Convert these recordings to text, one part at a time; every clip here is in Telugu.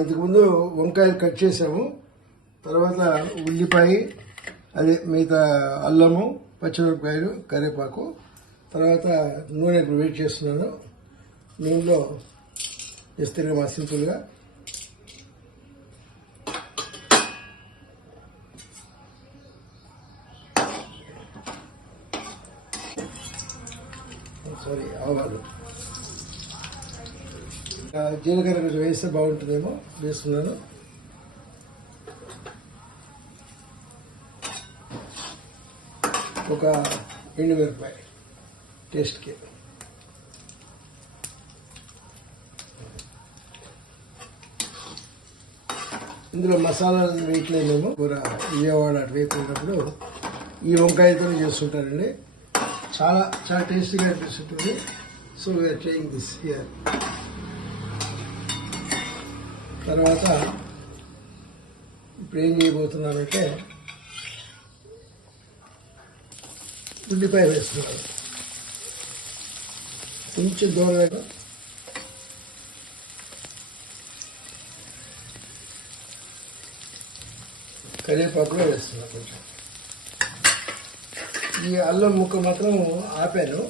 ఇంతకుముందు వంకాయలు కట్ చేసాము. తర్వాత ఉల్లిపాయ, అదే మిగతా అల్లము, పచ్చిమిరపకాయలు, కరివేపాకు. తర్వాత నూనె ఇప్పుడు వేడి చేస్తున్నాను. నూనెలో వేస్తే మా సింపుల్గా ఆవాలు, జీలకర్ర కొంచెం వేస్తే బాగుంటుందేమో వేస్తున్నాను. ఒక ఎండుమిరపకాయ టేస్ట్కి. ఇందులో మసాలాలు వేయట్లేదు మేము. కూర విజయవాడ అటు వేసుకున్నప్పుడు ఈ వంకాయతో చేస్తుంటారండి. చాలా చాలా టేస్టీగా అనిపిస్తుంటుంది. So we're trying this here. తర్వాత ఇప్పుడు ఏం చేయబోతున్నానంటే ఉల్లిపాయ వేస్తున్నాను. కొంచెం దూరంగా కరివేపాకులో వేస్తున్నాను. కొంచెం ఈ అల్లం ముక్క మాత్రం ఆపాను,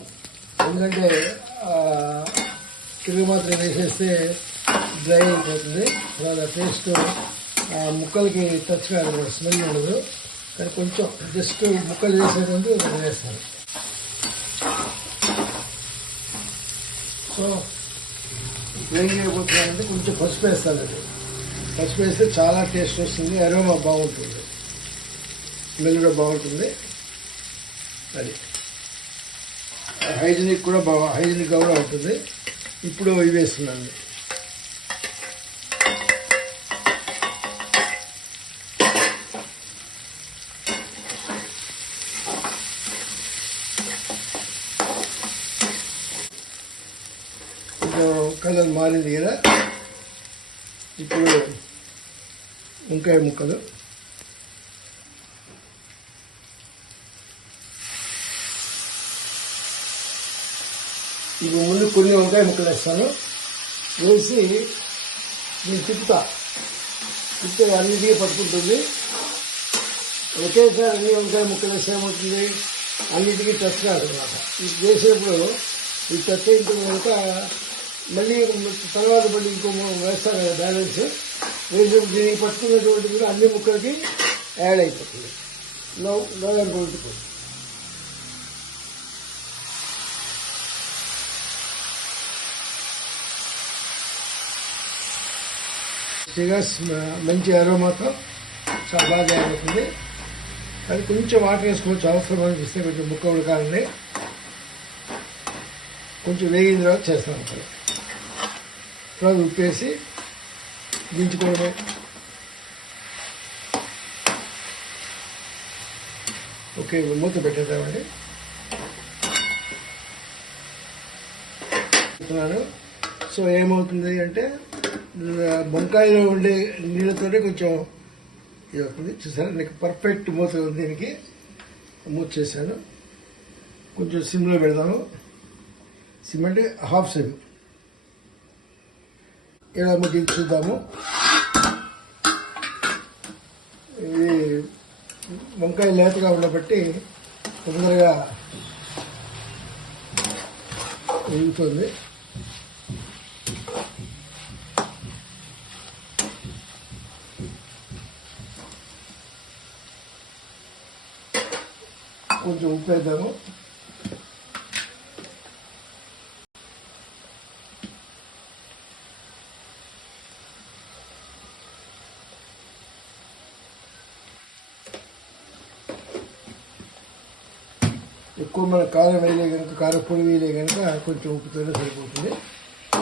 ఎందుకంటే కింద మాత్రం వేసేస్తే డ్రై అయిపోతుంది. వాళ్ళ టేస్ట్ ఆ ముక్కలకి టచ్ కాదు, స్మెల్ ఉండదు. కానీ కొంచెం జస్ట్ ముక్కలు వేసేటువంటి వేస్తాను. సో ఏం చేయబోతున్నానంటే కొంచెం పసుపు వేస్తానండి. పసుపు వేస్తే చాలా టేస్ట్ వస్తుంది, అరోమా బాగుంటుంది, స్మెల్ కూడా బాగుంటుంది. అది హైజీనిక్గా కూడా ఉంటుంది. ఇప్పుడు ఇవి వేస్తున్నాను. కలర్ మారింది కదా. ఇప్పుడు వంకాయ ముక్కలు ఇప్పుడు ముందు కొన్ని వంకాయ ముక్కలు వేస్తాను. వేసి నేను తిప్పుతే అన్నిటికీ పట్టుకుంటుంది. ఒకేసారి అన్ని వంకాయ ముక్కలు వేస్తే ఏమవుతుంది, అన్నిటికీ టచ్ కాదు అనమాట. ఇది చేసేప్పుడు ఈ టచ్ అయిన కనుక మళ్ళీ తర్వాత మళ్ళీ ఇంకో వేస్తాను కదా బ్యాలెన్స్. వేసినప్పుడు దీనికి పట్టుకున్నటువంటి కూడా అన్ని ముక్కలకి యాడ్ అయిపోతుంది. లోగా కొట్టుకోండి. మంచి అరోమాతో చాలా బాగా అయిపోతుంది. అది కొంచెం వాటర్ వేసుకోవచ్చు అవసరం అనిపిస్తే. కొంచెం ముక్క ఉడకాలని కొంచెం వేగిన తర్వాత చేస్తాను. తర్వాత ఉప్పేసి దించుకోవడమే. ఓకే, మూత పెట్టేద్దామండి. సో ఏమవుతుంది అంటే వంకాయలో ఉండే నీళ్ళతోనే కొంచెం ఇది అవుతుంది. చూసారా, నీకు పర్ఫెక్ట్ మూత ఉంది. దీనికి మూత చేశాను. కొంచెం సిమ్లో పెడదాము. సిమ్ అంటే హాఫ్ సిమ్. ఇలా ముగ్గురు చూద్దాము. ఇది వంకాయ లేతగా ఉండబట్టి తొందరగా ఉడుకుతుంది. కొంచెం ఉప్పు వేద్దాము. ఎక్కువ మన కారం వేయలే కనుక, కారం పొడి వేయలే కనుక కొంచెం ఉప్పుతోనే సరిపోతుంది.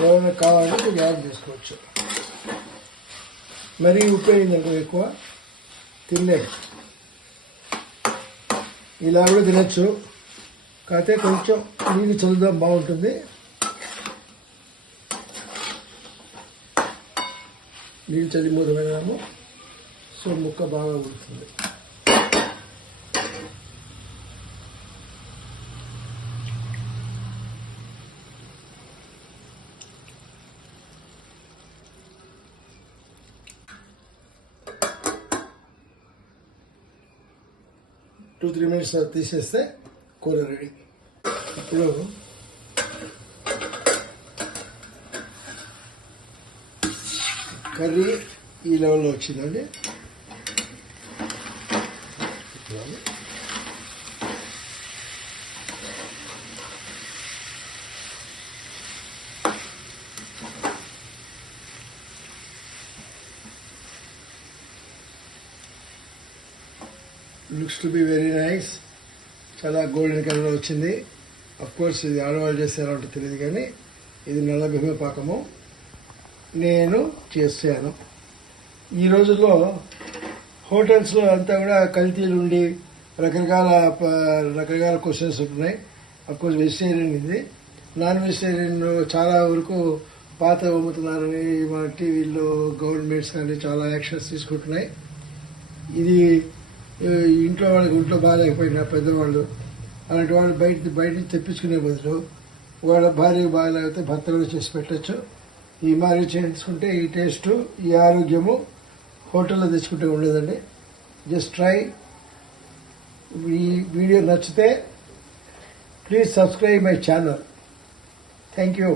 ఏమైనా కావాలంటే కొంచెం యాడ్ చేసుకోవచ్చు. మరీ ఉప్పు అయిందంటే ఎక్కువ తినలేదు. ఇలా కూడా తినచ్చు, కాకపోతే కొంచెం నీళ్ళు చల్లుదాం, బాగుంటుంది. నీళ్ళు చల్లి మూత పెడదాము. సో ముక్క బాగా ఉడుతుంది. 2-3 మినిట్స్ తీసేస్తే కూర రెడీ. ఇప్పుడు కర్రీ ఈ లెవెల్లో వచ్చిందండి. Looks to be very nice. చాలా గోల్డెన్ కలర్ వచ్చింది. అఫ్ కోర్స్ ఇది ఆడవాళ్ళు చేస్తే ఎలా ఉంటుందో తెలియదు, కానీ ఇది నల్ల బియ్యం పాకము నేను చేశాను. ఈ రోజుల్లో హోటల్స్లో అంతా కూడా కల్తీలు ఉండి రకరకాల క్వశ్చన్స్ ఉంటున్నాయి. అఫ్ కోర్స్ వెజిటేరియన్ ఇది. నాన్ వెజిటేరియన్ చాలా వరకు పాత అమ్ముతున్నారని మా టీవీల్లో గవర్నమెంట్స్ కానీ చాలా యాక్షన్స్ తీసుకుంటున్నాయి. ఇది ఇంట్లో వాళ్ళకి ఒంట్లో బాగాలేకపోయినా పెద్దవాళ్ళు అలాంటి వాళ్ళు బయట నుంచి తెప్పించుకునే బదులు వాళ్ళ భార్య బాగాలేకపోతే భర్త కూడా చేసి పెట్టచ్చు. ఈ మాదిరి చేసుకుంటే ఈ టేస్ట్, ఈ ఆరోగ్యము హోటల్లో తెచ్చుకుంటే ఉండదండి. Just try. ఈ వీడియో నచ్చితే please subscribe my channel. Thank you.